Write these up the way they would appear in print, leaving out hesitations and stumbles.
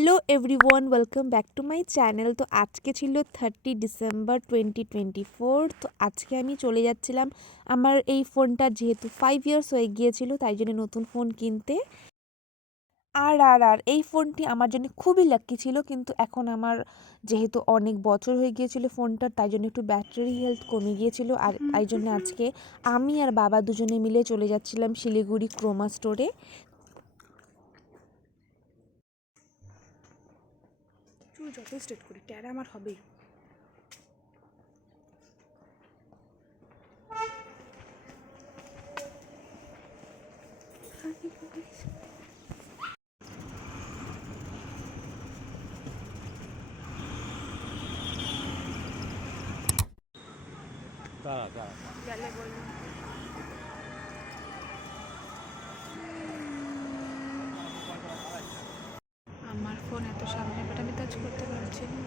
Hello everyone, welcome back to my channel. তো আজকে ছিল 30 ডিসেম্বর 2024। তো আজকে আমি চলে যাচ্ছিলাম আমার এই ফোনটা, যেহেতু 5 ইয়ার্স হয়ে গিয়েছিল, তাই জন্য নতুন ফোন কিনতে। আর এই ফোনটি আমার জন্য খুবই লাকি ছিল, কিন্তু এখন আমার যেহেতু অনেক বছর হয়ে গিয়েছিল ফোনটার, তাই জন্য একটু ব্যাটারি হেলথ কমে গিয়েছিল। আর তাই জন্য আজকে আমি আর বাবা দুজনে মিলে চলে যাচ্ছিলাম শিলিগুড়ি ক্রোমা স্টোরে। যত স্ট্রেট করি ট্যারা আমার হবেই। গেলে বলবো। আমার ফোন এত সামনে, বাট আমি টাচ করতে পারছি না।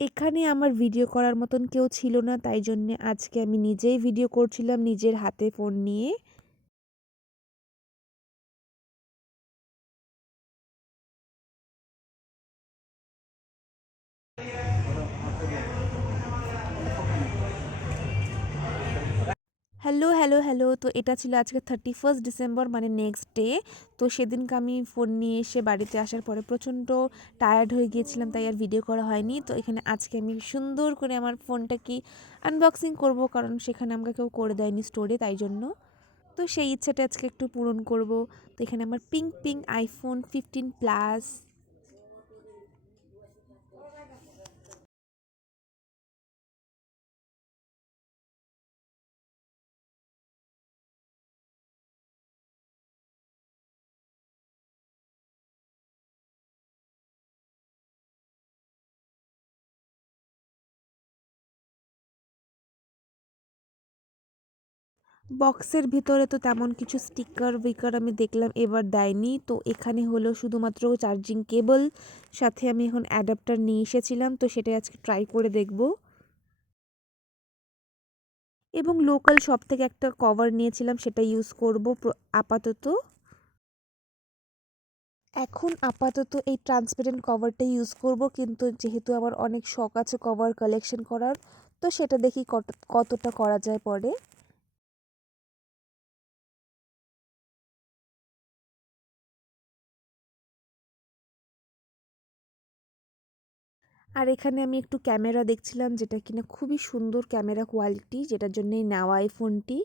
এখানে আমার ভিডিও করার মতন কেউ ছিল না, তাই জন্য আজকে আমি নিজেই ভিডিও করছিলাম নিজের হাতে ফোন নিয়ে। হ্যালো হ্যালো হ্যালো, তো এটা ছিল আজকে 31 ডিসেম্বর, মানে নেক্সট ডে। তো সেদিনকে আমি ফোন নিয়ে এসে বাড়িতে আসার পরে প্রচণ্ড টায়ার্ড হয়ে গিয়েছিলাম, তাই আর ভিডিও করা হয়নি। তো এখানে আজকে আমি সুন্দর করে আমার ফোনটা কি আনবক্সিং করব, কারণ সেখানে আমাকে কেউ করে দেয়নি স্টোরে, তাই জন্য। তো সেই ইচ্ছাটা আজকে একটু পূরণ করব। তো এখানে আমার পিঙ্ক পিঙ্ক আইফোন 15 প্লাস। বক্সের ভিতরে তো তেমন কিছু স্টিকার উইকার আমি দেখলাম এবার দেয়নি। তো এখানে হলো শুধুমাত্র চার্জিং কেবল, সাথে আমি এখন অ্যাডাপ্টার নিয়ে এসেছিলাম, তো সেটাই আজকে ট্রাই করে দেখব। এবং লোকাল শপ থেকে একটা কভার নিয়েছিলাম, সেটা ইউজ করব আপাতত। এখন আপাতত এই ট্রান্সপারেন্ট কভারটা ইউজ করব, কিন্তু যেহেতু আমার অনেক শখ আছে কভার কালেকশন করার, তো সেটা দেখি কতটা করা যায় পরে। আর এখানে আমি একটু ক্যামেরা দেখছিলাম, যেটা কিনা খুবই সুন্দর ক্যামেরা কোয়ালিটি, যেটার জন্যই নেওয়া এই ফোনটি।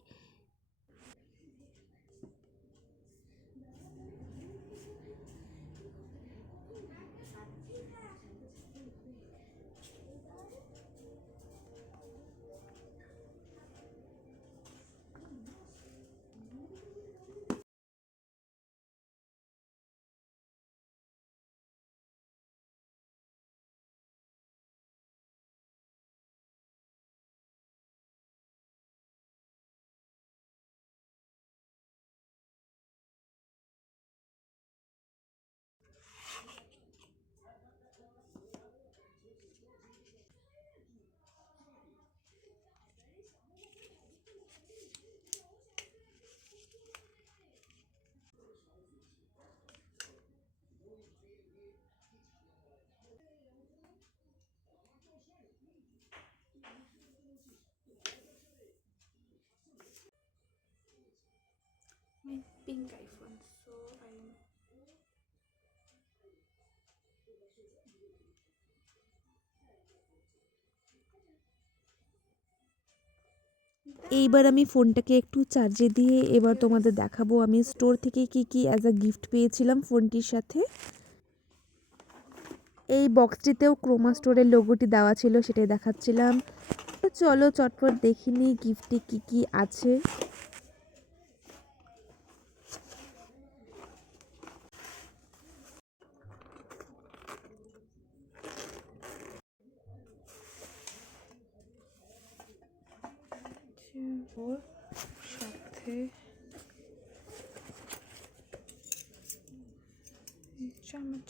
পিঙ্ক আইফোন, সো এইবার আমি ফোনটাকে একটু চার্জে দিয়ে এবার তোমাদের দেখাবো আমি স্টোর থেকে কি কি অ্যাজ আ গিফট পেয়েছিলাম ফোনটির সাথে। এই বক্সটিতেও ক্রোমা স্টোরের লোগোটি দেওয়া ছিল, সেটাই দেখাচ্ছিলাম। তো চলো চটপট দেখিনি গিফটে কি কি আছে। ওর সাথে চামচ,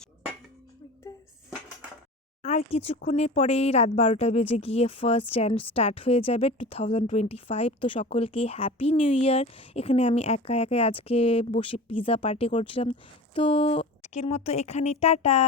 আর কিছুক্ষণের পরেই রাত 12টা বেজে গিয়ে 1 jan স্টার্ট হয়ে যাবে 2025। তো সকলকে হ্যাপি নিউ ইয়ার। এখানে আমি একা একাই আজকে বসে পিৎজা পার্টি করছিলাম। তো আজকের মতো এখানেই টাটা।